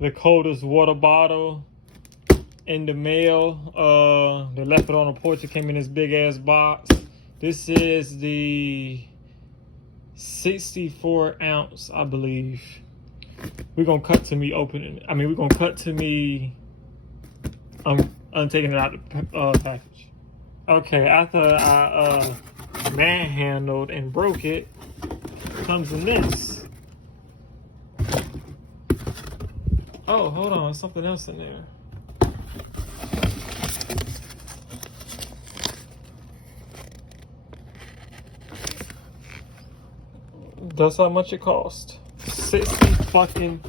the coldest water bottle in the mail. They left it on the porch. It came in this big ass box. This is the 64 ounce, I believe. We're gonna cut to me opening it. We're gonna cut to me taking it out the package. Okay, after I manhandled and broke it, comes in this. Oh, hold on, something else in there. That's how much it cost. $60 fucking.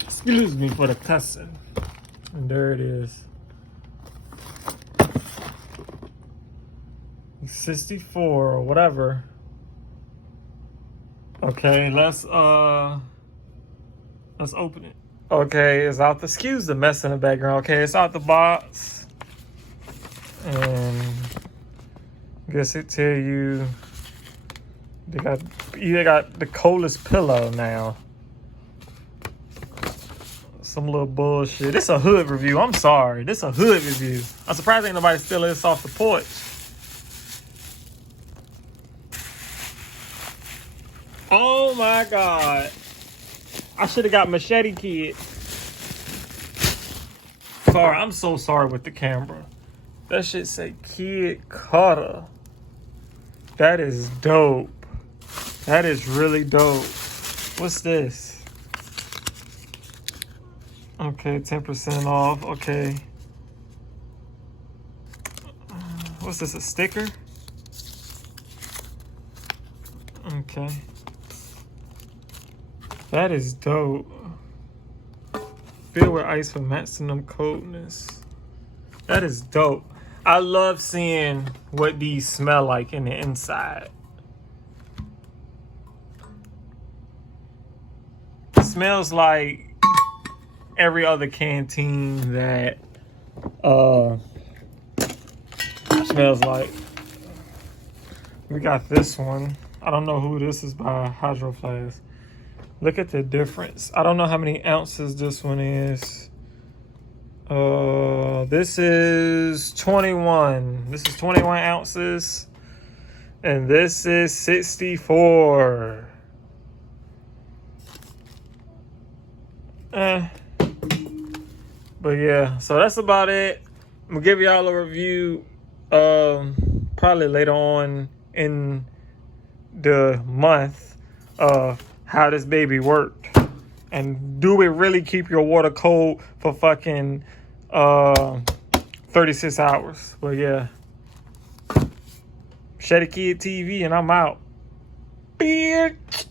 Excuse me for the cussing. And there it is. 64 or whatever. Okay, let's open it. Okay, it's out the, excuse the mess in the background. Okay, it's out the box. And I guess it tell you they got the coldest pillow now. Some little bullshit. This a hood review. I'm sorry. This a hood review. I'm surprised ain't nobody stealing this off the porch. Oh my God. I should have got Machete Kid. Sorry, I'm so sorry with the camera. That shit say Kid Cutter. That is dope. That is really dope. What's this? Okay, 10% off. Okay. What's this, a sticker? Okay. That is dope. Filled with ice for maximum coldness. That is dope. I love seeing what these smell like in the inside. It smells like every other canteen that smells like. We got this one. I don't know who this is by, Hydro Flask. Look at the difference. I don't know how many ounces this one is. This is 21. This is 21 ounces. And this is 64. But yeah, so that's about it. I'm gonna give y'all a review probably later on in the month of how this baby worked. And do it really keep your water cold for fucking 36 hours? But yeah. Machete Kid TV, and I'm out. Bitch.